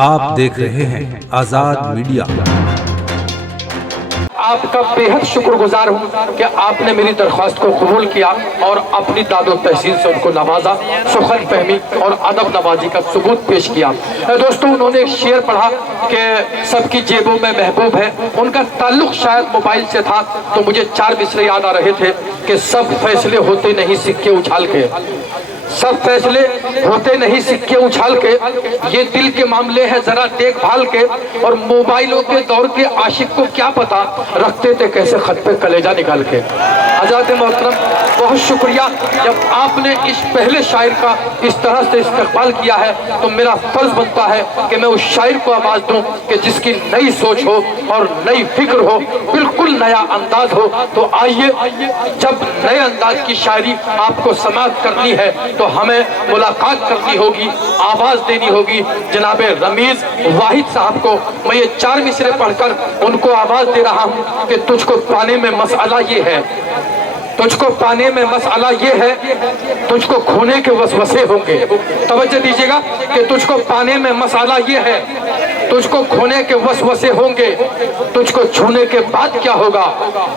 आप देख रहे हैं आजाद मीडिया। आपका बेहद शुक्रगुजार हूँ कि आपने मेरी दरख्वास्त को कबूल किया और अपनी दादो तहसीन से उनको नवाजा, सुखद फहमी और अदब नवाजी का सबूत पेश किया। दोस्तों, उन्होंने एक शेर पढ़ा कि सबकी जेबों में महबूब है। उनका ताल्लुक शायद मोबाइल से था, तो मुझे 4 मिसरे याद आ रहे थे कि सब फैसले होते नहीं सिक्के उछाल के, सब फैसले होते नहीं सिक्के उछाल के, ये दिल के मामले हैं जरा देखभाल के। और मोबाइलों के दौर के आशिक को क्या पता रखते थे कैसे खत पे कलेजा निकाल के। आजाद मोहतरम, बहुत शुक्रिया। जब आपने इस पहले शायर का इस तरह से इस्तकबाल किया है तो मेरा फर्ज बनता है कि मैं उस शायर को आवाज दूं कि जिसकी नई सोच हो और नई फिक्र हो, बिल्कुल नया अंदाज हो। तो आइए, जब नए अंदाज की शायरी आपको समाप्त करनी है तो हमें मुलाकात करनी होगी, आवाज देनी होगी जनाबे रमीज वाहिद साहब को। मैं ये 4 मिसरे पढ़कर उनको आवाज दे रहा हूँ कि तुझको पाने में मसला ये है, तुझको पाने में मसला ये है, तुझको खोने के वसवसे होंगे। तवज्जो दीजिएगा कि तुझको पाने में मसला ये है, तुझको खोने के वसवसे होंगे, तुझको छूने के बाद क्या होगा,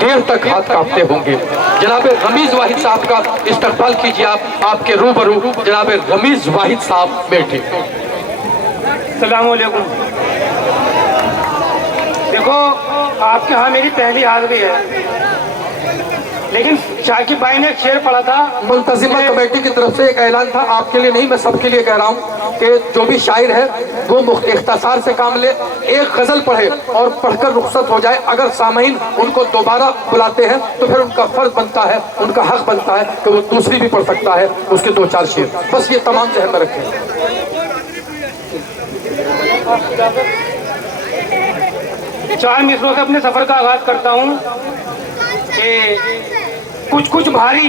देर तक हाथ कांपते होंगे। जनाबे रमीज वाहिद साहब का इस्तकबाल कीजिए। आपके रूबरू जनाबे रमीज वाहिद साहब बैठे। अस्सलाम वालेकुम। देखो, आपके यहाँ मेरी पहली हाज़िरी है, लेकिन शाकिब भाई ने एक शेर पढ़ा था। मुंतजिमा कमेटी की तरफ से एक ऐलान था, आपके लिए नहीं, मैं सबके लिए कह रहा हूँ कि जो भी शायर है वो इख्तिसार से काम ले, एक गजल पढ़े और पढ़कर रुखसत हो जाए। अगर सामईन उनको दोबारा बुलाते हैं तो फिर उनका फर्ज बनता है, उनका हक बनता है कि वो दूसरी भी पढ़ सकता है, उसके 2-4 शेर। बस ये तमाम जहन में रखें। 4 मिसरों से अपने सफर का आगाज करता हूँ कि कुछ कुछ भारी,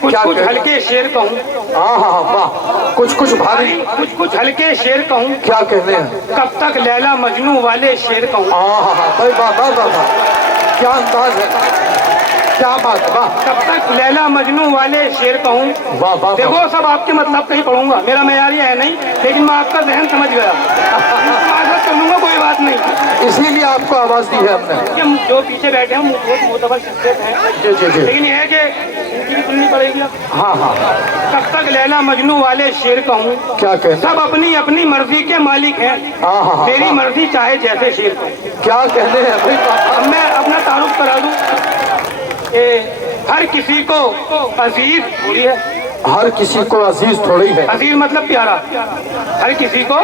कुछ कुछ हल्के शेर कहूँ। हाँ हाँ वाह, कुछ कुछ भारी, कुछ कुछ हल्के शेर कहूँ। क्या कहने हैं, कब तक लैला मजनू वाले शेर कहूँ। हाँ हाँ भाई, वाह वाह वाह, क्या अंदाज है, क्या बात, वाह। कब तक लैला मजनू वाले शेर कहूँ। वाह वाह। देखो, सब आपके मतलब का ही पढ़ूंगा, मेरा मेयारी है नहीं, लेकिन मैं आपका जहन समझ गया, माजरत कर लूंगा, कोई बात नहीं। इसीलिए आपको आवाज दी है हमने। हम जो पीछे बैठे हैं बहुत मोतबर शख्सियत हैं, जी जी जी, लेकिन यह है कि इनकी भी सुननी पड़ेगी। हाँ हाँ। कब तक लैला मजनू वाले शेर कहूँ। क्या कहने, सब अपनी अपनी मर्जी के मालिक हैं, हाँ हाँ, मेरी मर्जी चाहे जैसे शेर कहूँ। क्या कहने हैं भाई। अब मैं अपना तारुफ करा दूं। हर किसी को अजीज थोड़ी है, हर किसी को अजीज थोड़ी है। अजीज मतलब प्यारा, हर किसी को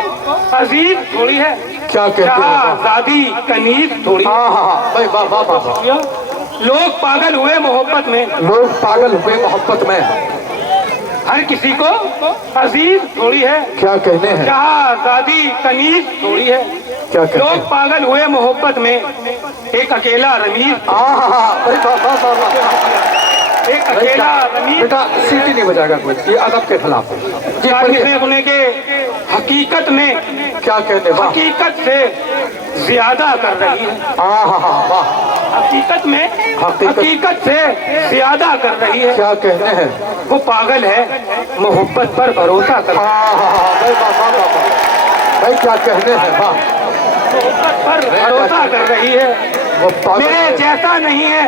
अजीज थोड़ी है। क्या कहते हैं, आजादी कनीज थोड़ी। हाँ हाँ भाई, वाह वाह वाह। लोग पागल हुए मोहब्बत में, लोग पागल हुए मोहब्बत में, हर किसी को अजीज थोड़ी है। क्या कहने हैं, आजादी कनीज थोड़ी है। क्या कहते लोग हैं, पागल हुए मोहब्बत में, एक अकेला रमीज। हाँ हाँ हाँ भाई, वाह वाह वाह वाह। एक अकेला रमीज। बेटा सीटी नहीं बजाएगा कोई, ये अदब के खिलाफ है जी। पढ़िए अपने के हकीकत में, क्या कहने, वाह। हकीकत से ज्यादा कर रही है। हाँ हाँ हाँ वाह। हकीकत में, हकीकत से ज्यादा कर रही है। क्या कहने हैं, वो पागल है मोहब्बत पर भरोसा कर। हाँ हाँ हाँ भाई, वाह वाह वाह भाई, क्या कहने हैं, वाह। मोहब्बत पर भरोसा कर रही है, वो पागल मेरे जैसा नहीं है,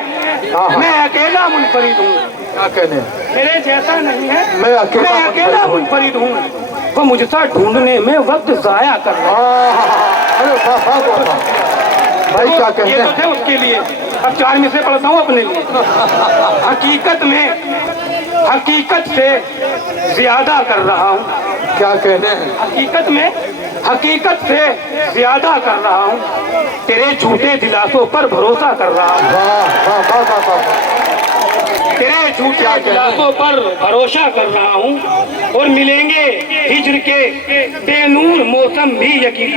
मैं अकेला मुनफरिद हूँ। क्या कहने हैं, मेरे जैसा नहीं है, मैं अकेला मुनफरिद हूँ। वो मुझसे ढूंढने में वक्त जाया कर रहा है। हाँ हाँ हाँ, अरे वाह वाह वाह वाह भाई, क्या कहने ये तो हैं, थे उसके लिए। अब 4 में से पढ़ता हूँ अपने लिए। हकीकत में, हकीकत से ज्यादा कर रहा हूँ। क्या कहने हैं, हकीकत में, हकीकत से ज्यादा कर रहा हूँ। तेरे झूठे दिलासों पर भरोसा कर रहा हूँ। वाह वाह वाह वाह वाह। तेरे झूठे दिलासों पर भरोसा कर रहा हूँ। और मिलेंगे हिज्र के बेनूर मौसम भी यकीन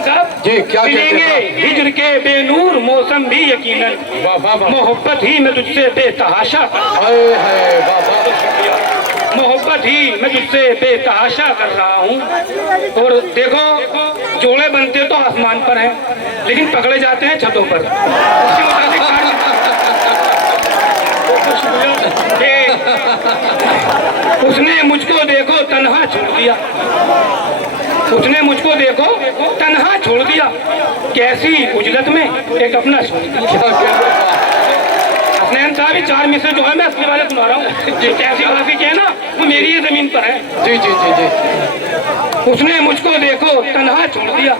साहब जी, क्या मिलेंगे हिज्र के बेनूर मौसम भी यकीनन। मोहब्बत ही मैं तुझसे बेतहाशा, मोहब्बत ही मैं तुझसे बेतहाशा कर रहा हूँ। और देखो, जोड़े बनते तो आसमान पर हैं, लेकिन पकड़े जाते हैं छतों पर। उसने मुझको देखो तन्हा छोड़ दिया, उसने मुझको देखो तन्हा छोड़ दिया, कैसी उजलत में एक अपना छोड़ दिया। हसनैन साहब 4 मिसरे जो है मैं असली वाले सुना रहा हूँ, कैसी वासी के है ना वो मेरी ही जमीन पर है। जी जी जी जी। उसने मुझको देखो तन्हा छोड़ दिया,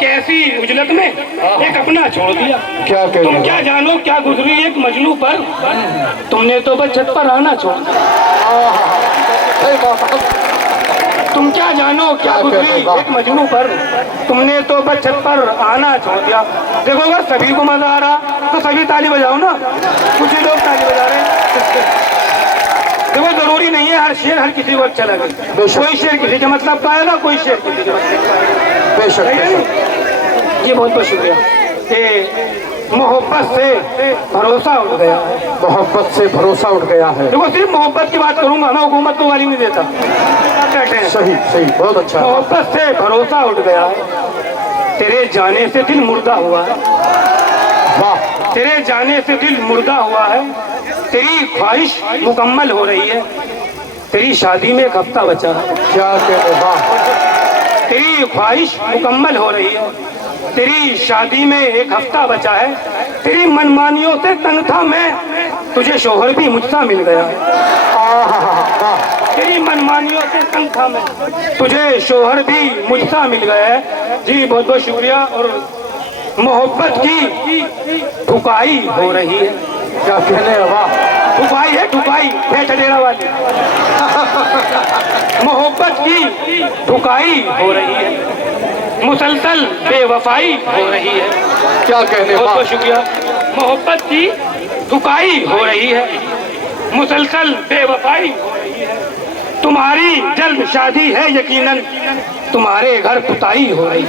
कैसी उजलत में एक अपना छोड़ दिया। क्या कह तुम क्या जानो क्या गुजरी एक मजनू पर, तुमने तो बस छत पर आना छोड़ दिया। तुम क्या जानो क्या गुजरी एक मजनू पर, तुमने तो बस छत पर आना छोड़ दिया। देखो अगर सभी को मजा आ रहा तो सभी ताली बजाओ ना, कुछ ही लोग ताली बजा रहे हैं। देखो जरूरी नहीं है हर शेर हर किसी को अच्छा लगे, कोई शेर किसी के मतलब का आएगा, कोई शेर किसी के मतलब का आएगा। बेशक। ये बहुत बहुत शुक्रिया। ये मोहब्बत से भरोसा उठ गया है, मोहब्बत से भरोसा उठ गया है। देखो सिर्फ मोहब्बत की बात करूंगा, मैं हुकूमत को गाली नहीं देता। कहते हैं सही सही, बहुत अच्छा। मोहब्बत से भरोसा उठ गया है, तेरे जाने से दिल मुर्दा हुआ है। वाह। तेरे जाने से दिल मुर्दा हुआ है, तेरी ख्वाहिश मुकम्मल हो रही है, तेरी शादी में एक हफ्ता बचा है। क्या कहते, वाह। तेरी ख्वाहिश मुकम्मल हो रही है, तेरी शादी में एक हफ्ता बचा है, तेरी मनमानियों से तंग था मैं, तुझे शोहर भी मुझसा मिल गया है। तेरी मनमानियों से तंग था मैं, तुझे शोहर भी मुझसा मिल गया है। जी बहुत बहुत शुक्रिया। और मोहब्बत की ठुकाई हो रही है। क्या कहने, वाह। ठुकाई है, ठुकाई डेरा वाली। मोहब्बत की ठुकाई हो रही है, मुसलसल बेवफाई हो रही है। क्या कहने, बहुत वाह। बहुत शुक्रिया। मोहब्बत की ठुकाई हो रही है, मुसलसल बेवफाई हो रही है, तुम्हारी जल्द शादी है यकीनन, तुम्हारे घर पुताई हो रही है।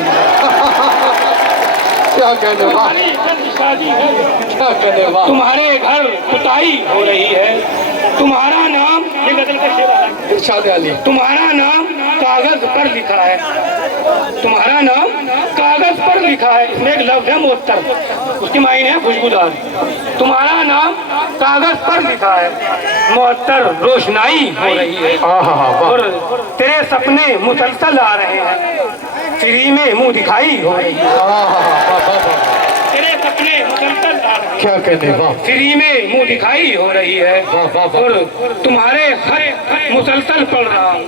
क्या कहने, वाह। तुम्हारी जल्द शादी है, क्या कहने, वाह। तुम्हारे घर पुताई हो रही है, तुम्हारा नाम, ये गजल का शेर है, इरशाद अली। तुम्हारा नाम कागज पर लिखा है, तुम्हारा नाम कागज पर लिखा है। इसमें एक लफ्ज है मुअत्तर, उसकी मायने है खुशबूदार। तुम्हारा नाम कागज पर लिखा है, मुअत्तर रोशनाई हो रही है, और तेरे सपने मुसलसल आ रहे हैं, फ्री में मुंह दिखाई हो रही है। तेरे सपने मुसलसल आ रहे हैं, क्या कहने, वाह। फ्री में मुंह दिखाई हो रही है, और तुम्हारे खत मुसलसल पढ़ रहा हूँ,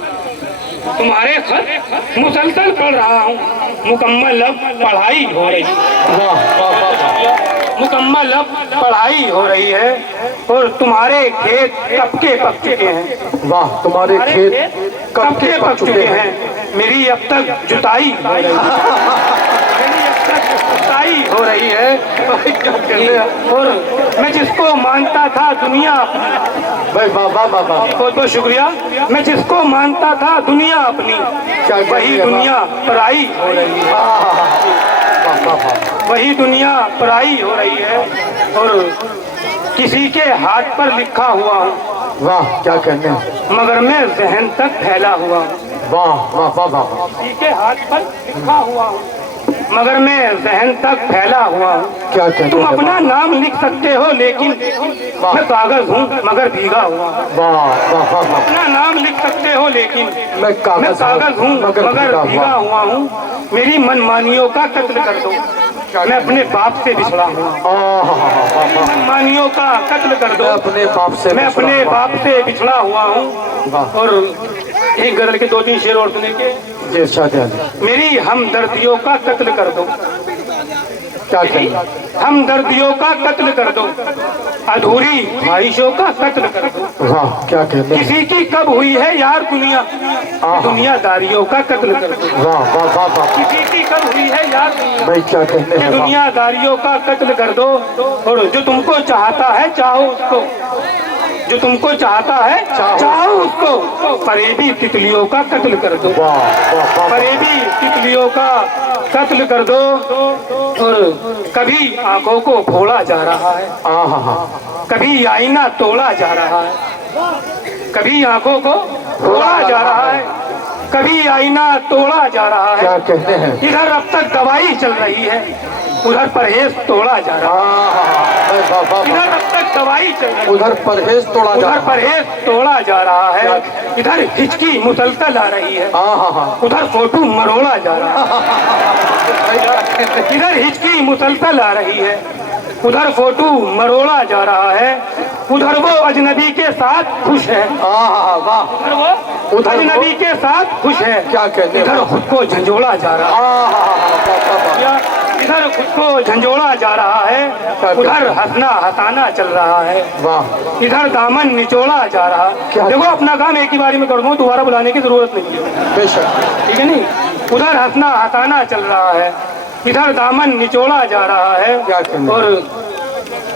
तुम्हारे खत मुसलसल पढ़ रहा हूँ, मुकम्मल अब पढ़ाई हो रही है। वाह वाह वाह। मुकम्मल अब पढ़ाई हो रही है, और तुम्हारे खेत कब के पक चुके हैं। वाह, तुम्हारे खेत कब के पक चुके हैं, मेरी अब तक जुताई हो रही है। मेरी अब तक जुताई हो रही है, और मैं जिसको मानता था दुनिया, भाई वाह वाह वाह वाह। बहुत बहुत शुक्रिया। मैं जिसको मानता था दुनिया अपनी, क्या वही दुनिया पराई हो रही है। वाह वाह वाह। वही दुनिया पराई हो रही है, और किसी के हाथ पर लिखा हुआ हूँ, वाह, क्या कहने, मगर मैं जहन तक फैला हुआ हूँ। वाह वाह वाह वाह। किसी के हाथ पर लिखा हुआ हूँ, मगर मैं जहन तक फैला हुआ हूँ। क्या कहने, तुम अपना नाम लिख सकते हो, लेकिन मैं कागज हूँ मगर भीगा हुआ हूँ। वाह वाह वाह। अपना नाम लिख सकते हो, लेकिन मैं कागज हूँ मगर भीगा हुआ हूँ। मेरी मनमानियों का कत्ल कर दो, मैं अपने बाप से बिछड़ा हूँ। मनमानियों का कत्ल कर दो, अपने बाप से, मैं अपने बाप से बिछड़ा हुआ हूँ। और एक गजल के 2-3 शेर और सुने के। मेरी हमदर्दियों का कत्ल कर दो, क्या कहना, हमदर्दियों का कत्ल कर दो, अधूरी ख्वाहिशों का कत्ल कर दो। वाह, क्या कहना, किसी की कब हुई है यार दुनिया, दुनियादारियों का कत्ल कर दो। वाह वाह वाह वाह। किसी की कब हुई है यार भाई क्या कहने हैं, दुनियादारियों का कत्ल कर दो, और जो तुमको चाहता है चाहो उसको, जो तुमको चाहता है चाहो उसको, फरेबी तितलियों का कत्ल कर दो। वाह वाह वाह। फरेबी तितलियों का कत्ल कर दो, और कभी आंखों को फोड़ा जा रहा है, कभी आईना तोड़ा जा रहा है, कभी आंखों को फोड़ा जा रहा है, कभी आईना तोड़ा जा रहा है। क्या कहते हैं, इधर अब तक दवाई चल रही है, उधर परहेज तोड़ा जा रहा है। इधर अब तक दवाई चल रही है, उधर परहेज तोड़ा जा उधर रहा है। परहेज तोड़ा जा रहा है। इधर हिचकी मुसलसल आ रही है, उधर फोटो मरोड़ा जा रहा है। इधर हिचकी मुसलसल आ रही है, उधर फोटो मरोड़ा जा रहा है। उधर वो अजनबी के साथ खुश है, उधर वो अजनबी के साथ खुश है। क्या कहते हैं? इधर खुद को झंझोड़ा जा रहा है, इधर खुद को झंझोड़ा जा रहा है। उधर हंसना हंसाना चल रहा है, वाह। इधर दामन निचोड़ा जा रहा है। देखो अपना काम एक ही बारी में कर दूं, दोबारा बुलाने की जरूरत नहीं है, बेशक, ठीक है नहीं। उधर हंसना हंसाना चल रहा है, इधर दामन निचोड़ा जा रहा है। क्या कहने? और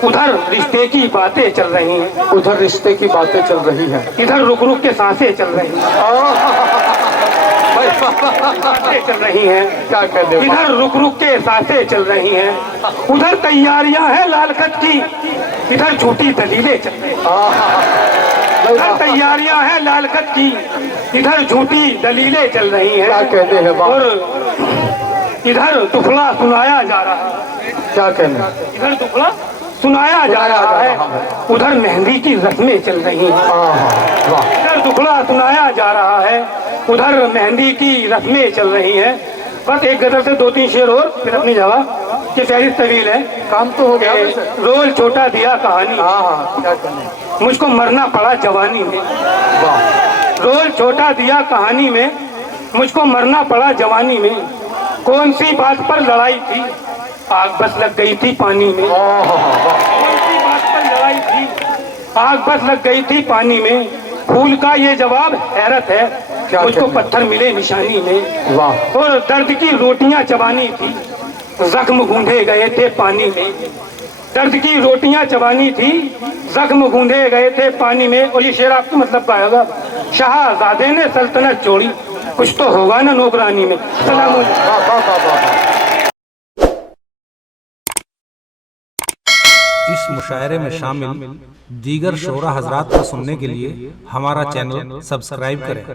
उधर रिश्ते की बातें चल रही हैं, उधर रिश्ते की बातें चल रही हैं। इधर रुक रुक के सांसें चल रही हैं, सांसें चल रही हैं। क्या कहते? इधर रुक रुक के सांसें चल रही हैं। उधर तैयारियां हैं लालकत की, इधर झूठी दलीलें चल रही हैं। उधर तैयारियां हैं लालकत की, इधर झूठी दलीलें चल रही हैं। क्या कहते हैं? और इधर दुखड़ा सुनाया जा रहा है, क्या कहने? इधर दुखड़ा सुनाया जा रहा है। उधर मेहंदी की रस्में चल रही हैं, वाह। इधर दुखड़ा सुनाया जा रहा है। उधर मेहंदी की रस्में चल रही हैं। बस एक गजल से 2-3 शेर और फिर अपनी जगह, ये फहरिस्त तवील है। काम तो हो गया कि वैसे। रोल छोटा दिया कहानी, क्या कहने? मुझको मरना पड़ा जवानी में। वाह। रोल छोटा दिया कहानी में, मुझको मरना पड़ा जवानी में। कौन सी बात पर लड़ाई थी, आग बस लग गई थी पानी में। कौन सी बात पर लड़ाई थी, आग बस लग गई थी पानी में। फूल का ये जवाब हैरत है, मुझको पत्थर मिले निशानी में। वाह। और दर्द की रोटियां चबानी थी, जख्म गूंधे गए थे पानी में। दर्द की रोटियां चबानी थी, जख्म गूंधे गए थे पानी में। और ये शेर आपके मतलब का होगा, शाहजादे ने सल्तनत छोड़ी, कुछ तो होगा ना नौकरानी में। सलाम अलैकुम। इस मुशायरे में शामिल दीगर शोरा हजरात को सुनने के लिए हमारा चैनल सब्सक्राइब करें।